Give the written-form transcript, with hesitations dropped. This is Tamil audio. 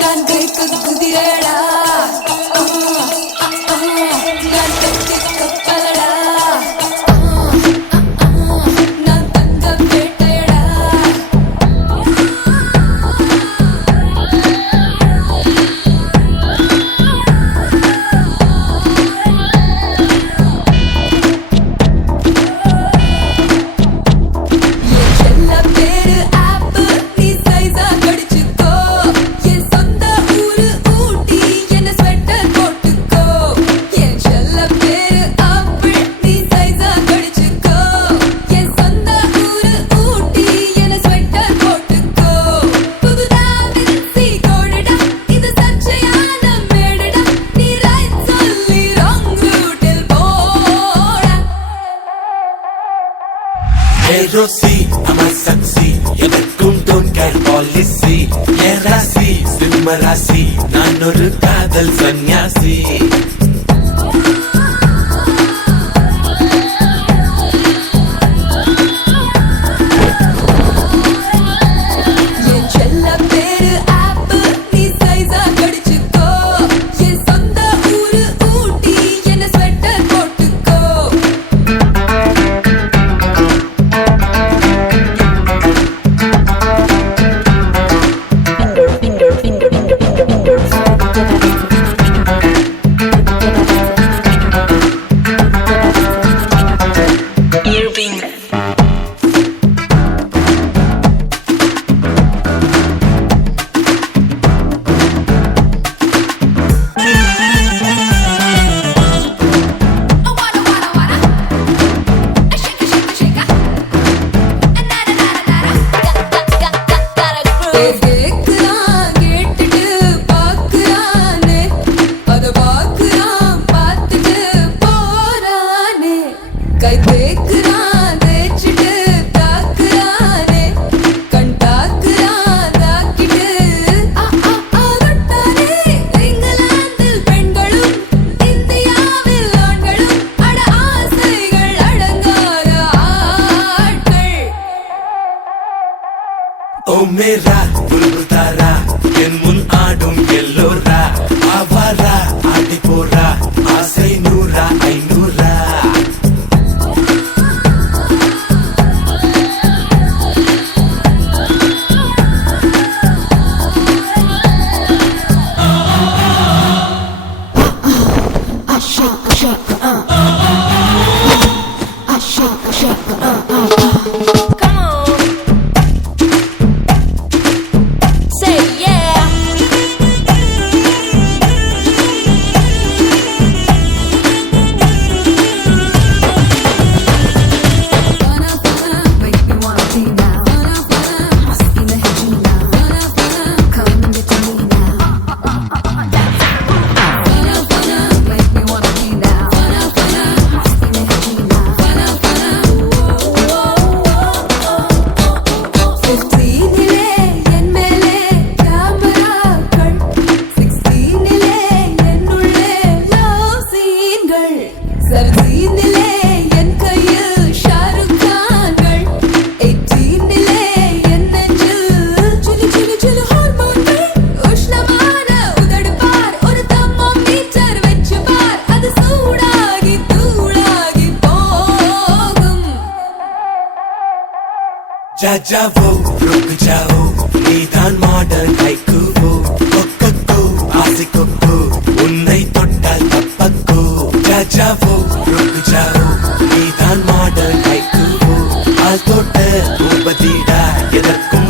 நான் கைக்கு குதிரடா நான் கைக்கு கப்பலடா நான் தங்க வேட்டையடா செல்ல பேரு ஆப்பு நீ சைஸா கடிச்சுக்கோ என் சொந்த ஊரு ஊட்டி என்ன ஸ்வெட்டர் போட்டுக்கோ என் செல்ல பேரு ஆப்பு நீ சைஸா கடிச்சுக்கோ என் சொந்த ஊரு ஊட்டி என்ன ஸ்வெட்டர் போட்டுக்கோ புதுடா மிக்ஸி கோடடா இது சச்சையான மேடடா நீ ரைட் சொல்லி ராங் ரூட்டில் போடா Hey Rosie, I'm a sexy. எனக்கும் don't care policy. என் ராசி சிம்ம ராசி, நான் ஒரு காதல் சன்னியாசி. என் செல்ல பேரு ஆப்பு நீ சைஸா கடிச்சுக்கோ என் சொந்த ஊரு ஊட்டி என்ன ஸ்வெட்டர் போட்டுக்கோ கேக்குறான் கேட்டுட்டு பாக்குறானே அத பாக்குறான் பார்த்துட்டு போறானே கை தேக்குறான் தேய்ச்சிட்டு தாக்குறானே கண் தாக்குறான் தாக்கிட்டு ஆகட்டானே இங்கிலாந்தில் பெண்களும் இந்தியாவில் ஆண்களும் அட ஆசைகள் அடங்காத ஆட்கள் ஓ மேரா புல்புல் தாரா, என் முன் ஆடும் எல்லோரா, ஆவாரா ஆடி போரா, ஆசை நூறா ஐநூறா. Come on. Say yeah. Make me wanna be now. Masti nahi jeena. Come and get to me now. Make me wanna be now. Masti nahi jeena. 15 என் மேலே கேமராக்கள் 16 என்னுள்ளே லவ் சீன்கள் 17 என் கையில் ஷாருக் கான்கள் 18 என் நெஞ்சில் சிலு சிலு சிலு ஹார்மோன்கள் உஷ்ணமான உதடு பார் ஒரு தெர்மோமீட்டர் வச்சு பார் அது சூடாகி தூளாகி போகும் जा जाओ रुक जाओ, நீதான் மாடர்ன் ஹைக்கூவோ, கொக்கோ ஆசைக்கோ உன்னை தொட்டால் தப்பக்கோ. जा जाओ रुक जाओ, நீதான் மாடர்ன் ஹைக்கூவோ, ஆள் தொட்ட பூபதிடா எதற்கும்